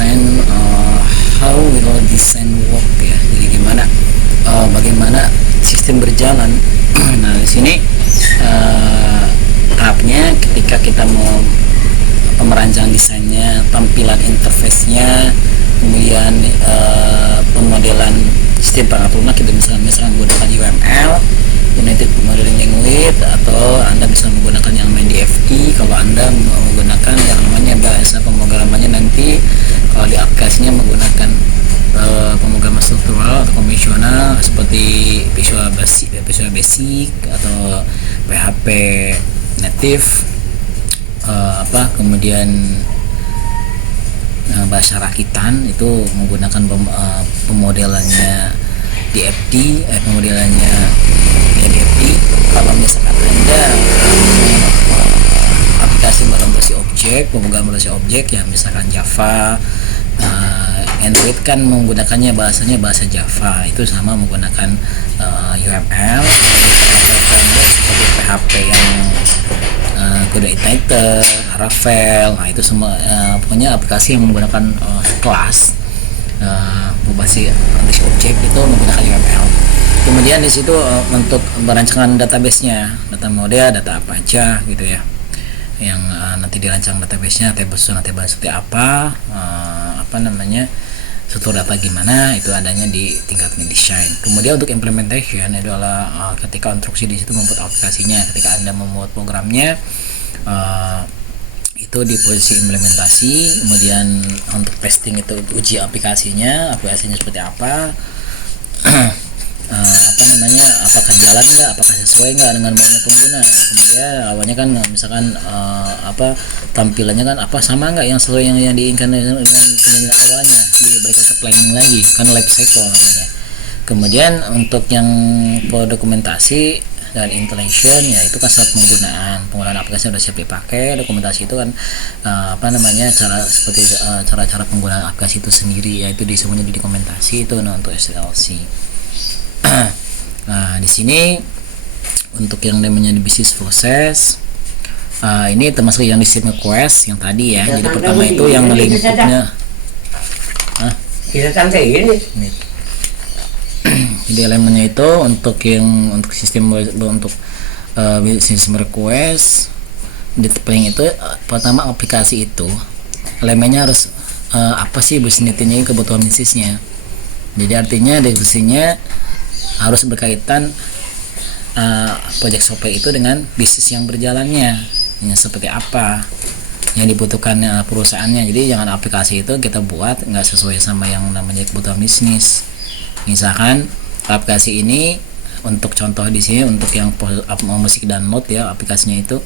design, how will design work ya. Jadi bagaimana sistem berjalan. Nah, di sini tahapnya ketika kita mau merancang desainnya, tampilan interface-nya, kemudian pemodelan sistem perangkat lunak, kita misalkan menggunakan UML, United Modeling Language, atau Anda bisa menggunakan yang main DFT. Kalau Anda menggunakan yang namanya bahasa pemrogramannya nanti kalau di aplikasinya menggunakan pemrograman struktural atau konvensional seperti Visual Basic atau PHP native, kemudian bahasa rakitan itu menggunakan pemodelannya DFT, pemodelannya DFT. Kalau misalkan Anda aplikasi berorientasi objek, pemrograman berorientasi objek ya misalkan Java, Android kan menggunakannya bahasanya bahasa Java, itu sama menggunakan UML, seperti PHP yang kode Igniter, Laravel. Nah itu semua pokoknya aplikasi yang menggunakan kelas berbasis objek itu menggunakan UML. Kemudian di situ untuk merancangan database-nya, data model, data apa aja gitu ya, yang nanti dirancang database-nya, table seperti apa, struktur data gimana, itu adanya di tingkat desain. Kemudian untuk implementation adalah ketika instruksi di situ membuat aplikasinya, ketika Anda membuat programnya itu di posisi implementasi. Kemudian untuk testing itu uji aplikasinya seperti apa, apakah jalan nggak, apakah sesuai nggak dengan maunya pengguna. Kemudian awalnya kan misalkan tampilannya kan sama nggak yang sesuai yang diinginkan dengan penyanyian awalnya, diberikan ke planning lagi kan, life cycle namanya. Kemudian untuk yang dokumentasi dan installation ya itu kan saat penggunaan aplikasi sudah siap dipakai. Dokumentasi itu kan cara penggunaan aplikasi itu sendiri, yaitu semuanya di dokumentasi itu untuk SDLC. Nah di sini untuk yang namanya business process, ini termasuk yang di system request yang tadi ya. Jadi pertama itu yang lingkupnya kita santai ini. Jadi elemennya itu untuk sistem request detailnya itu pertama aplikasi itu elemennya harus apa sih business need-nya, kebutuhan bisnisnya. Jadi artinya definisinya harus berkaitan project software itu dengan bisnis yang berjalannya, seperti apa yang dibutuhkan perusahaannya. Jadi jangan aplikasi itu kita buat nggak sesuai sama yang namanya kebutuhan bisnis. Misalkan aplikasi ini, untuk contoh di sini untuk yang musik download ya, aplikasinya itu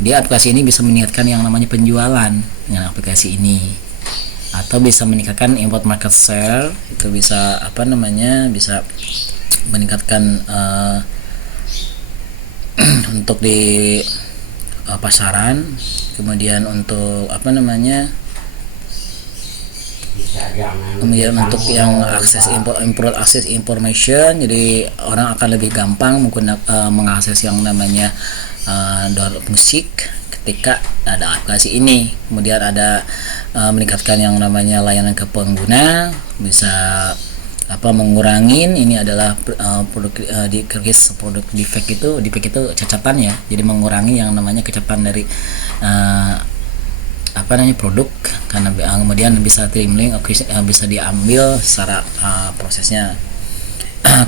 aplikasi ini bisa meningkatkan yang namanya penjualan dengan aplikasi ini, atau bisa meningkatkan import market share, itu bisa bisa meningkatkan untuk di pasaran. Kemudian untuk kemudian untuk yang akses information, jadi orang akan lebih gampang mengakses yang namanya download musik ketika ada aplikasi ini. Kemudian ada meningkatkan yang namanya layanan ke pengguna, bisa mengurangin ini adalah produk defect itu cacatan ya. Jadi mengurangi yang namanya cacatan dari produk, karena kemudian bisa streaming, bisa diambil secara prosesnya.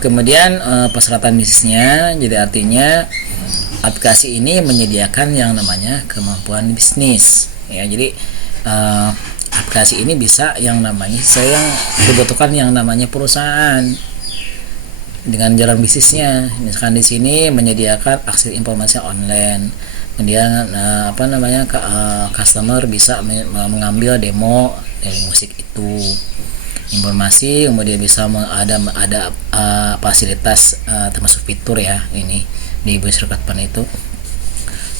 Kemudian persyaratan bisnisnya, jadi artinya aplikasi ini menyediakan yang namanya kemampuan bisnis ya. Jadi aplikasi ini bisa yang namanya dibutuhkan yang namanya perusahaan dengan jalan bisnisnya. Misalkan di sini menyediakan akses informasi online, kemudian customer bisa mengambil demo dari musik itu, informasi, kemudian bisa ada fasilitas termasuk fitur ya, ini di Business Recruitment itu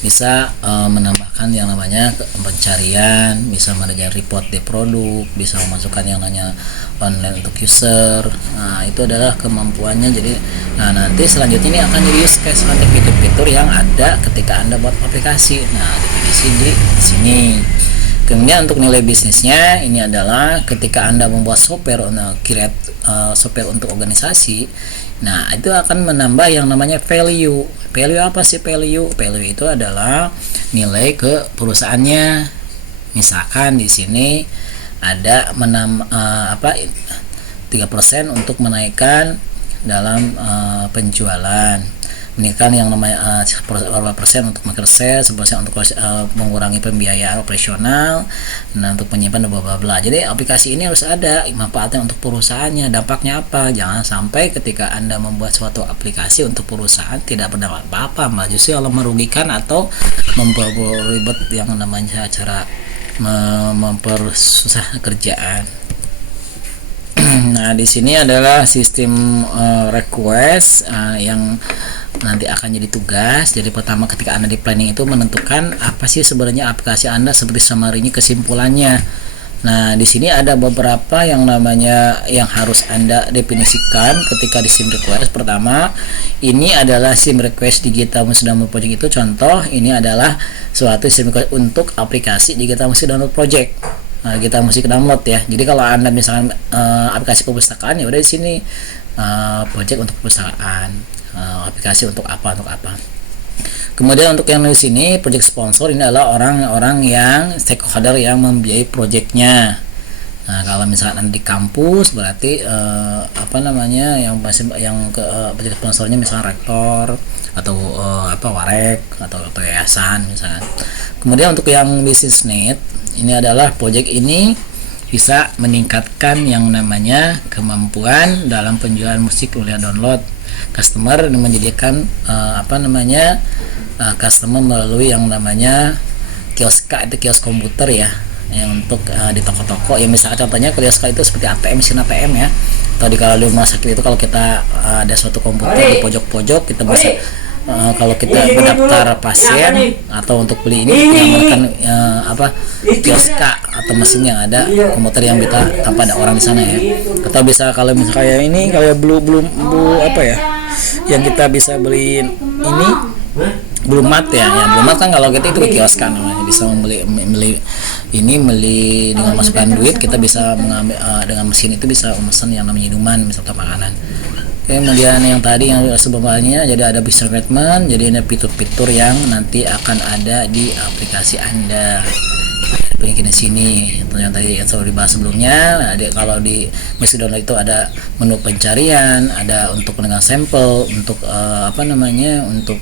bisa menambahkan yang namanya pencarian, bisa mengerjakan report di produk, bisa memasukkan yang namanya online untuk user. Nah itu adalah kemampuannya. Jadi nanti selanjutnya ini akan jadi use case nanti fitur-fitur yang ada ketika Anda buat aplikasi. Nah definisi di sini. Kemudian untuk nilai bisnisnya ini adalah ketika Anda membuat software, software untuk organisasi, nah itu akan menambah yang namanya value. Value apa sih value? Value itu adalah nilai ke perusahaannya. Misalkan di sini ada 3% untuk menaikkan dalam penjualan, menaikkan yang namanya berapa persen untuk market share, 10% untuk mengurangi pembiayaan operasional, nah untuk penyimpan bla bla bla. Jadi aplikasi ini harus ada manfaatnya untuk perusahaannya. Dampaknya apa? Jangan sampai ketika Anda membuat suatu aplikasi untuk perusahaan tidak berdampak apa-apa, malah justru kalau merugikan atau memperribet yang namanya cara mempersusah kerjaan. Nah, di sini adalah sistem request yang nanti akan jadi tugas. Jadi pertama ketika Anda di planning itu menentukan apa sih sebenarnya aplikasi Anda, seperti summary-nya, kesimpulannya. Nah, di sini ada beberapa yang namanya yang harus Anda definisikan ketika di SIM request. Pertama, ini adalah SIM request Digital Musik Download Project. Itu contoh, ini adalah suatu SIM request untuk aplikasi Digital Musik Download Project. Digital Musik Download ya. Jadi kalau Anda misalkan aplikasi perpustakaan, ya udah di sini project untuk perpustakaan, aplikasi untuk apa. Kemudian untuk yang di sini project sponsor, ini adalah orang-orang yang stakeholder yang membiayai projectnya. Nah, kalau misalkan di kampus berarti project sponsornya misalnya rektor atau warek atau yayasan misalkan. Kemudian untuk yang business need, ini adalah project ini bisa meningkatkan yang namanya kemampuan dalam penjualan musik melalui download. Customer menjadikan customer melalui yang namanya kioska, itu kios komputer ya, yang untuk di toko-toko ya. Misalnya contohnya kioska itu seperti ATM, mesin ATM ya, atau kalau di rumah sakit itu kalau kita ada suatu komputer di pojok-pojok, kita bisa kalau kita mendaftar pasien atau untuk beli ini menggunakan kioska atau mesin yang ada komputer yang bisa tanpa ada orang di sana ya. Atau bisa kalau misalnya kayak ini, kayak blue yang kita bisa beli ini belum mat ya, belum mat kan kalau kita itu ke kios kan namanya, bisa membeli dengan masukkan duit, kita bisa mengambil dengan mesin itu bisa memesan yang namanya minuman misalnya makanan. Kemudian yang tadi yang sebelumnya, jadi ada business statement, jadi ada fitur-fitur yang nanti akan ada di aplikasi Anda. Bikin di sini itu yang tadi yang selalu dibahas sebelumnya. Kalau di Musik Download itu ada menu pencarian, ada untuk pendengar sampel, untuk untuk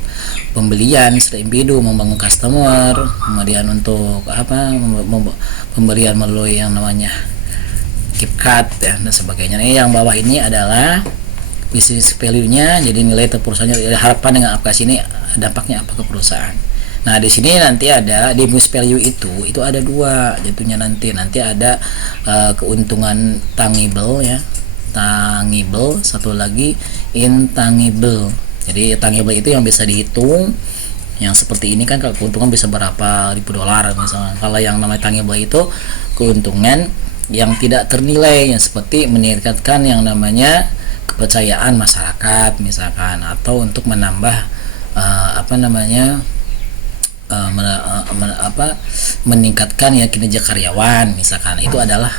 pembelian secara individu, membangun customer, kemudian untuk pembelian melalui yang namanya KitKat ya, dan sebagainya. Ini yang bawah ini adalah business value-nya, jadi nilai perusahaannya, harapan dengan aplikasi ini dampaknya apa ke perusahaan. Nah, di sini nanti ada di business value itu ada dua jatuhnya, nanti ada keuntungan tangible ya, tangible, satu lagi intangible. Jadi tangible itu yang bisa dihitung, yang seperti ini kan, kalau keuntungan bisa berapa ribu dolar misalnya. Kalau yang namanya tangible itu keuntungan yang tidak ternilai, yang seperti meningkatkan yang namanya kepercayaan masyarakat misalkan, atau untuk menambah meningkatkan ya kinerja karyawan misalkan. Itu adalah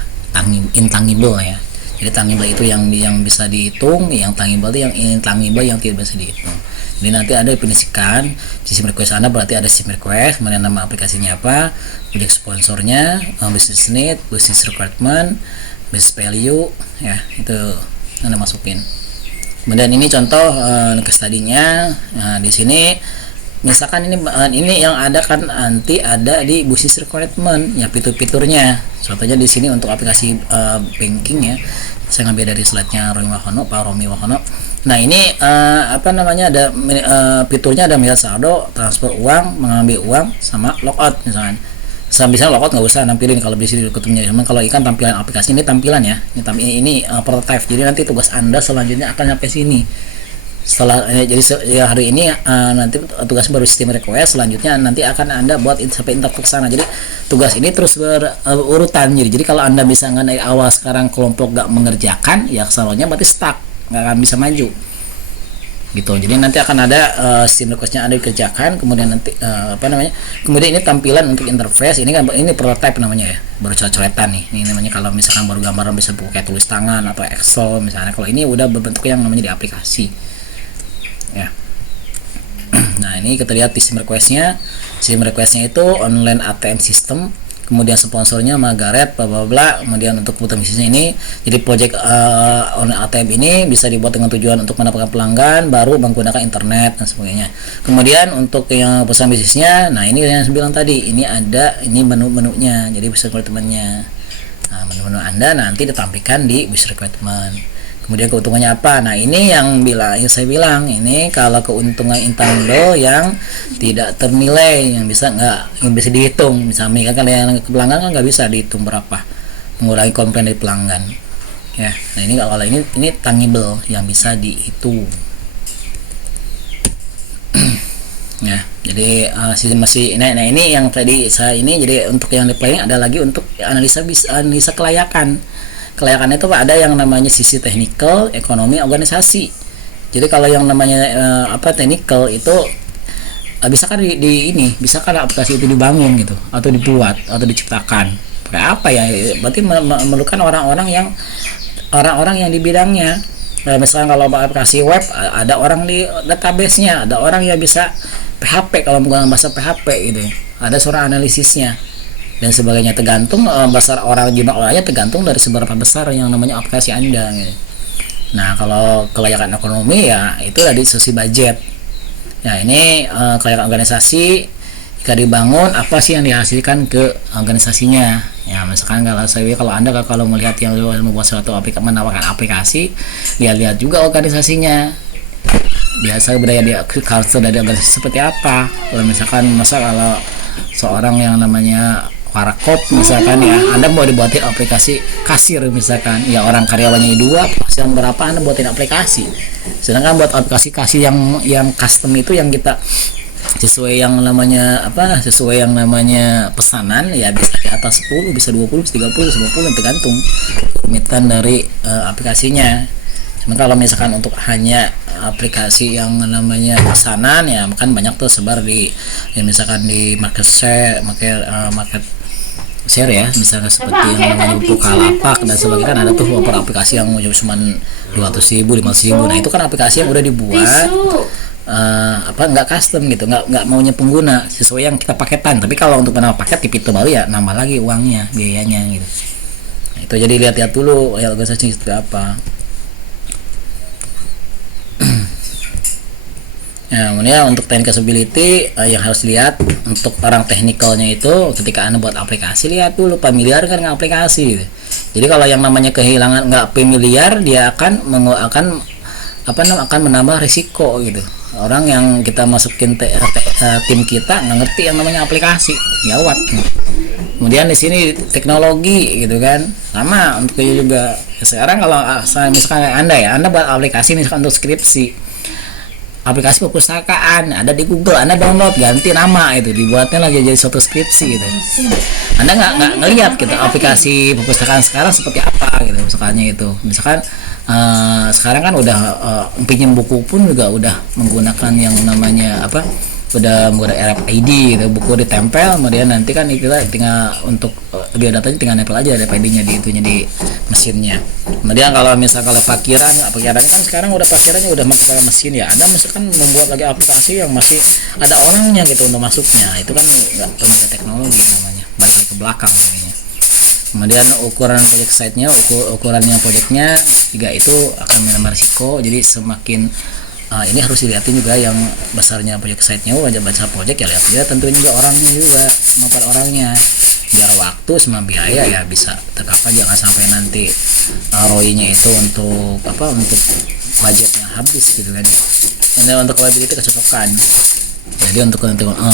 intangible ya. Jadi tangible itu yang bisa dihitung, yang tangible itu yang intangible yang tidak bisa dihitung. Jadi nanti ada definisikan sistem request Anda, berarti ada sistem request, kemudian nama aplikasinya apa, project sponsornya, business need, business requirement, business value ya, itu Anda masukin. Kemudian ini contoh case study-nya. Nah, di sini misalkan ini yang ada kan nanti ada di business requirement ya, fitur-fiturnya. Contohnya di sini untuk aplikasi banking ya. Saya ngambil dari slide-nya Pak Romi Wahono. Nah, ini ada fiturnya, ada melihat saldo, transfer uang, mengambil uang, sama logout misalkan. Bisa logout nggak usah nampilin kalau di sini ketemunya. Cuman kalau ikan tampilan aplikasi ini tampilan ya. Ini prototype. Jadi nanti tugas Anda selanjutnya akan sampai sini. Setelah jadi hari ini nanti tugas baru sistem request, selanjutnya nanti akan Anda buat sampai interface ke sana. Jadi tugas ini terus berurutan. Jadi kalau Anda bisa nggak dari awal sekarang kelompok nggak mengerjakan, ya kesannya berarti stuck, nggak akan bisa maju. gitu. Jadi nanti akan ada sistem requestnya ada dikerjakan, kemudian nanti kemudian ini tampilan untuk interface. Ini kan ini prototype namanya ya, baru coret-coretan nih. Ini namanya kalau misalkan baru gambaran bisa pakai tulis tangan atau Excel misalnya. Kalau ini udah berbentuk yang namanya di aplikasi ya. Nah ini kita lihat di sistem requestnya itu online ATM system, kemudian sponsornya Margaret bla bla bla. Kemudian untuk kebutuhan bisnisnya ini, jadi project online ATM ini bisa dibuat dengan tujuan untuk mendapatkan pelanggan baru menggunakan internet dan sebagainya. Kemudian untuk yang perusahaan bisnisnya, nah ini yang saya bilang tadi, ini ada ini menu-menunya, jadi bisa teman-temannya. Nah menu-menu Anda nanti ditampilkan di business requirement. Kemudian keuntungannya apa? Nah ini yang saya bilang ini kalau keuntungan intangible yang tidak ternilai, yang bisa dihitung. Misalnya kan yang ke pelanggan kan nggak bisa dihitung berapa, mengurangi komplain dari pelanggan ya. Nah ini kalau ini tangible yang bisa dihitung ya. Jadi masih nah ini yang tadi saya ini, jadi untuk yang di planning ada lagi untuk analisa kelayakan. Kelayakan itu ada yang namanya sisi technical, ekonomi, organisasi. Jadi kalau yang namanya technical itu bisa kan bisa kan aplikasi itu dibangun gitu, atau dibuat atau diciptakan. Kayak apa ya? Berarti memerlukan orang-orang yang di bidangnya. Misalnya kalau aplikasi web ada orang di database-nya, ada orang yang bisa PHP kalau menggunakan bahasa PHP gitu. Ada seorang analisisnya dan sebagainya, tergantung besar jumlah orangnya tergantung dari seberapa besar yang namanya aplikasi Anda gitu. Nah kalau kelayakan ekonomi ya itu dari sisi budget ya. Ini kelayakan organisasi, jika dibangun apa sih yang dihasilkan ke organisasinya ya. Misalkan kalau Anda kalau melihat yang membuat suatu menawarkan aplikasi, lihat juga organisasinya, biasa budaya dia, culture dari organisasi seperti apa. Kalau misalkan kalau seorang yang namanya Parakop misalkan ya, Anda mau dibuatin aplikasi kasir misalkan ya, orang karyawannya 2 yang berapa, Anda buatin aplikasi. Sedangkan buat aplikasi kasir yang custom itu yang kita sesuai yang namanya pesanan ya, bisa di atas 10, bisa 20, 30, 50 tergantung kerumitan dari aplikasinya. Cuma kalau misalkan untuk hanya aplikasi yang namanya pesanan ya, kan banyak tuh sebar misalkan di market share ya, misalnya seperti yang namanya Bukalapak dan sebagainya, kan ada tuh beberapa aplikasi yang cuma 200.000, 500.000. Nah itu kan aplikasi yang udah dibuat nggak custom gitu, nggak maunya pengguna, sesuai yang kita paketan. Tapi kalau untuk menambah paket tip itu baru ya nambah lagi uangnya, biayanya gitu. Nah, itu jadi lihat dulu ya organisasi seperti apa. Nah, kemudian untuk technical ability yang harus lihat untuk orang teknikalnya itu, ketika Anda buat aplikasi, lihat dulu familiar kan dengan aplikasi gitu. Jadi kalau yang namanya kehilangan nggak familiar, dia akan menambah risiko gitu. Orang yang kita masukin tim kita nggak ngerti yang namanya aplikasi, gawat. Kemudian di sini teknologi gitu kan, sama untuk itu juga. Sekarang kalau misalkan Anda buat aplikasi misalkan untuk skripsi, aplikasi perpustakaan ada di Google, Anda download, ganti nama itu, dibuatnya lagi jadi suatu skripsi gitu. Anda nggak ngelihat gitu aplikasi perpustakaan sekarang seperti apa gitu. Misalkan sekarang kan udah pinjam buku pun juga udah menggunakan yang namanya udah menggunakan RFID gitu, buku ditempel, kemudian nanti kan kita tinggal untuk biodatanya tinggal nempel aja RFID-nya di mesinnya. Kemudian kalau parkiran kan sekarang udah parkirannya udah pakai mesin ya. Anda misalkan membuat lagi aplikasi yang masih ada orangnya gitu untuk masuknya, itu kan nggak perlu teknologi namanya, balik ke belakang namanya. Kemudian ukuran project site-nya, ukurannya projectnya juga itu akan menambah risiko. Jadi semakin ini harus dilihatin juga yang besarnya project site-nya, wajah baca project ya, lihat juga tentuin juga orangnya juga, kemampuan orangnya, biar waktu sama biaya ya bisa tercover. Jangan sampai nanti ROI-nya itu untuk budgetnya habis gitu kan. Ini untuk reliability kecocokan. Jadi untuk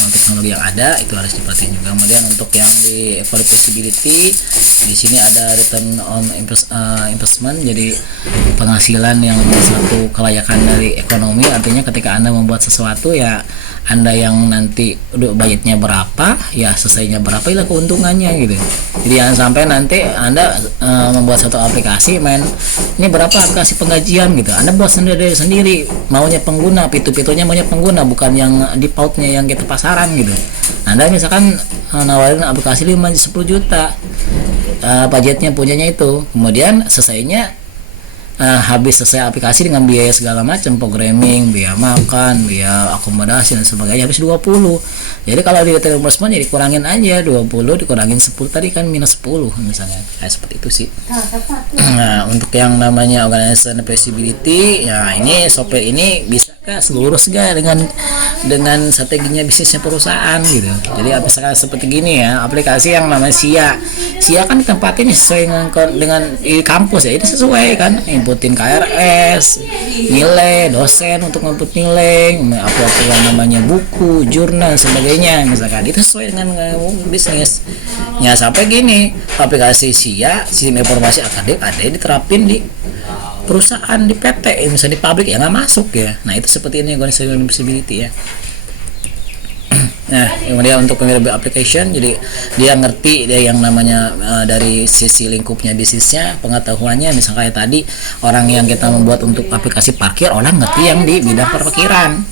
teknologi yang ada itu harus diperhatiin juga. Kemudian untuk yang di possibility, di sini ada return on investment, jadi penghasilan yang satu kelayakan dari ekonomi. Artinya ketika Anda membuat sesuatu ya Anda yang nanti budgetnya berapa, ya selesainya berapa, itu keuntungannya gitu. Jadi jangan sampai nanti Anda membuat satu aplikasi ini berapa aplikasi penggajian gitu. Anda buat sendiri maunya pengguna, fitur-fiturnya maunya pengguna, bukan yang defaultnya yang kita pasaran gitu. Anda misalkan nawarin aplikasi 5-10 juta, budgetnya punyanya itu, kemudian selesainya habis selesai aplikasi dengan biaya segala macam, programming, biaya makan, biaya akomodasi dan sebagainya, habis 20. Jadi kalau di reimbursement ya dikurangin aja 20, dikurangin 10 tadi kan minus 10 misalnya. Kayak seperti itu sih. Nah, untuk yang namanya organization flexibility, ya ini software ini bisa lurus dengan strateginya bisnisnya perusahaan gitu. Jadi misalkan seperti gini ya, aplikasi yang namanya SIA kan ditempatin sesuai dengan di kampus ya, ini sesuai kan, inputin KRS, nilai, dosen untuk input nilai, upload yang namanya buku, jurnal, sebagainya misalkan, itu sesuai dengan bisnis. Ya sampai gini, aplikasi SIA, sistem informasi akademik, ada yang diterapin di perusahaan, di PT, misalnya di pabrik, ya nggak masuk ya. Nah itu seperti ini organizational flexibility ya. Nah kemudian untuk pemilih application, jadi dia ngerti dia yang namanya dari sisi lingkupnya bisnisnya, pengetahuannya, misalnya kayak tadi orang yang kita membuat untuk aplikasi parkir, orang ngerti yang di bidang parkiran,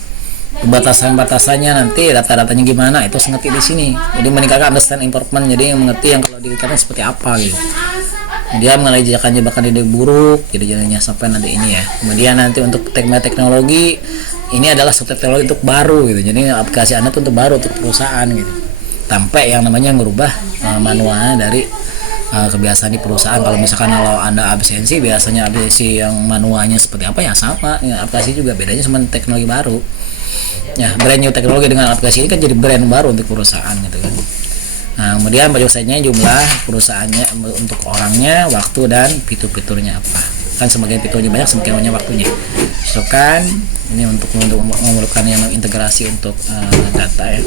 batasan-batasannya, nanti data-datanya gimana, itu ngerti di sini. Jadi meningkatkan understand improvement, jadi mengerti yang kalau di internet seperti apa gitu. Dia mengenai jebakan ide buruk, jadi jadinya sampai nanti ini ya. Kemudian nanti untuk teknologi, ini adalah suatu teknologi untuk baru gitu. Jadi aplikasi Anda itu untuk baru, untuk perusahaan gitu. Sampai yang namanya merubah manualnya dari kebiasaan di perusahaan. Kalau misalkan kalau Anda absensi, biasanya absensi yang manualnya seperti apa ya sama. Ya, aplikasi juga bedanya cuma teknologi baru. Ya, brand new teknologi dengan aplikasi ini kan jadi brand baru untuk perusahaan gitu kan. Nah, kemudian budgetnya jumlah perusahaannya, untuk orangnya, waktu, dan fitur-fiturnya apa. Kan semakin fiturnya banyak, semakin banyak waktunya. So kan ini untuk memerlukan yang integrasi untuk data ya.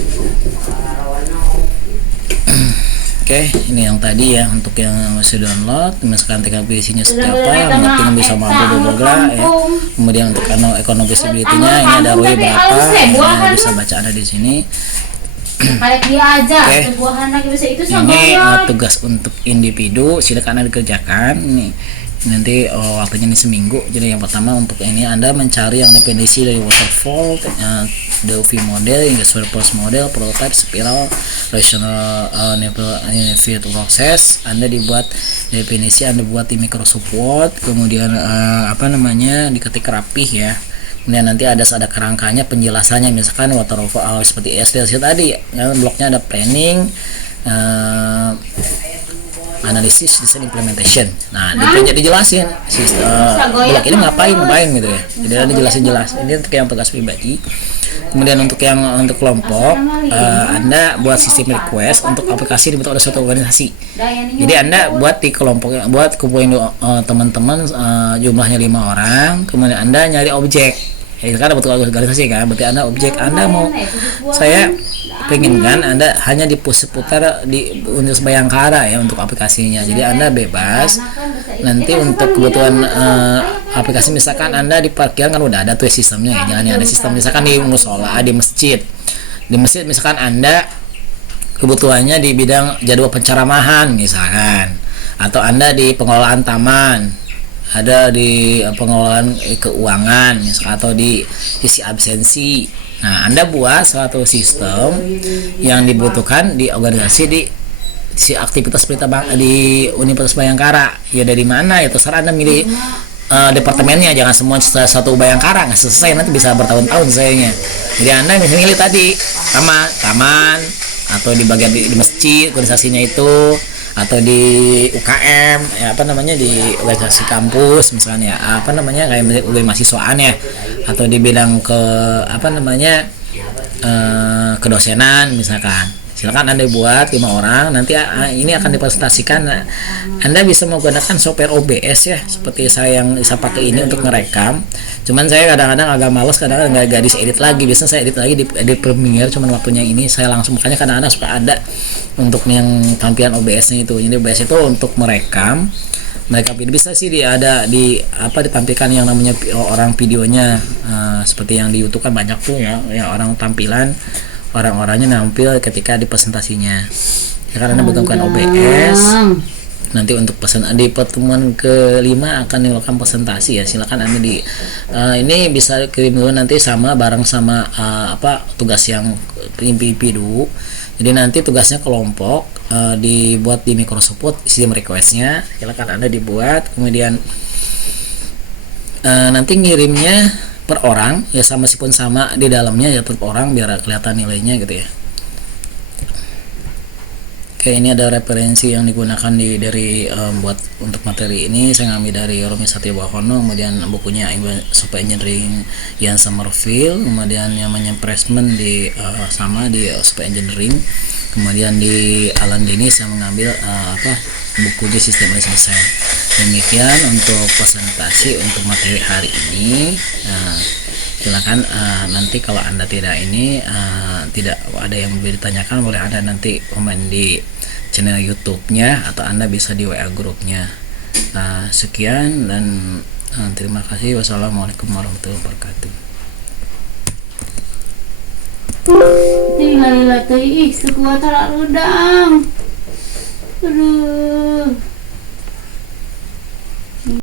Oke, ini yang tadi ya, untuk yang masih download, misalkan TKP-nya seperti apa, mapping bisa mampu bla ya. Kemudian untuk economic visibility-nya, ini ada ROI berapa, ya, bisa baca ada di sini. Kayak dia aja, buahan lagi bisa itu sama. Ini tugas untuk individu, silakan Anda dikerjakan. Ini nanti waktunya ini seminggu. Jadi yang pertama untuk ini Anda mencari yang definisi dari waterfall, DOV model, industrial process model, prototype, spiral, rational navigate process. Anda dibuat definisi, Anda buat di Microsoft Word, kemudian diketik rapih ya. Kemudian nanti ada kerangkanya, penjelasannya, misalkan waterfall seperti SDLC tadi ya, bloknya ada planning, analisis, design, implementation. Nah, dijelasin blok ini ngapain gitu ya. Jadi ada dijelasin jelas. Ini untuk yang tugas pribadi. Kemudian untuk yang untuk kelompok, Anda buat sistem request untuk aplikasi dibentuk oleh suatu organisasi. Jadi Anda buat di kelompok, buat kumpulin teman-teman, jumlahnya 5 orang. Kemudian Anda nyari objek. Ya, kan ada betul organisasi kan, berarti Anda objek Anda mau, saya pengen kan Anda hanya seputar di Universitas Bayangkara ya untuk aplikasinya. Jadi Anda bebas nanti untuk kebutuhan aplikasi, misalkan Anda di parkiran kan udah ada tuh sistemnya ya, jangan ada sistem misalkan di musola, di masjid misalkan Anda kebutuhannya di bidang jadwal penceramahan misalkan, atau Anda di pengelolaan taman, ada di pengelolaan keuangan misalkan, atau di isi absensi. Nah, Anda buat suatu sistem yang dibutuhkan di organisasi di aktivitas berita di Universitas Bayangkara. Ya dari mana ya terserah Anda milih departemennya, jangan semua satu Bayangkara, nggak selesai, nanti bisa bertahun-tahun selesainya. Jadi Anda milih tadi taman, atau di bagian di masjid organisasinya itu, atau di UKM ya di organisasi kampus misalnya ya, kayak mahasiswaan ya, atau di bidang kedosenan misalkan. Silakan Anda buat 5 orang, nanti ini akan dipresentasikan. Anda bisa menggunakan software OBS ya, seperti saya yang bisa pakai ini untuk ngerekam. Cuman saya kadang-kadang agak malas, kadang-kadang nggak edit lagi. Biasanya saya edit lagi di Premiere, cuman waktunya ini saya langsung, makanya kadang-kadang suka ada untuk yang tampilan OBS-nya itu. Jadi OBS itu untuk merekam mereka bisa sih ada di apa ditampilkan yang namanya orang videonya, seperti yang di YouTube kan banyak tuh ya yang orang tampilan orang-orangnya nampil ketika di presentasinya ya, karena menggunakan OBS. Nanti untuk pesan di pertemuan kelima akan dilakukan presentasi ya, silakan Anda ini bisa kirim dulu nanti bareng sama apa tugas yang pimpin dulu. Jadi nanti tugasnya kelompok, dibuat di Microsoft Word sistem requestnya, silakan Anda dibuat, kemudian nanti ngirimnya per orang ya, meskipun sama di dalamnya ya per orang biar kelihatan nilainya gitu ya. Oke, ini ada referensi yang digunakan dari buat untuk materi ini saya ngambil dari Romi Satyawahono, kemudian bukunya Software Engineering Ian Somerville, kemudian yang namanya Pressman di sama di Software Engineering, kemudian di Alan Dennis yang mengambil buku di System Design. Demikian untuk presentasi untuk materi hari ini. Silakan nanti kalau Anda tidak ada yang boleh ditanyakan, boleh Anda nanti komen di channel YouTube-nya atau Anda bisa di WA grupnya. Sekian dan terima kasih. Wassalamualaikum warahmatullahi wabarakatuh. Tinggal latih sekuat udang.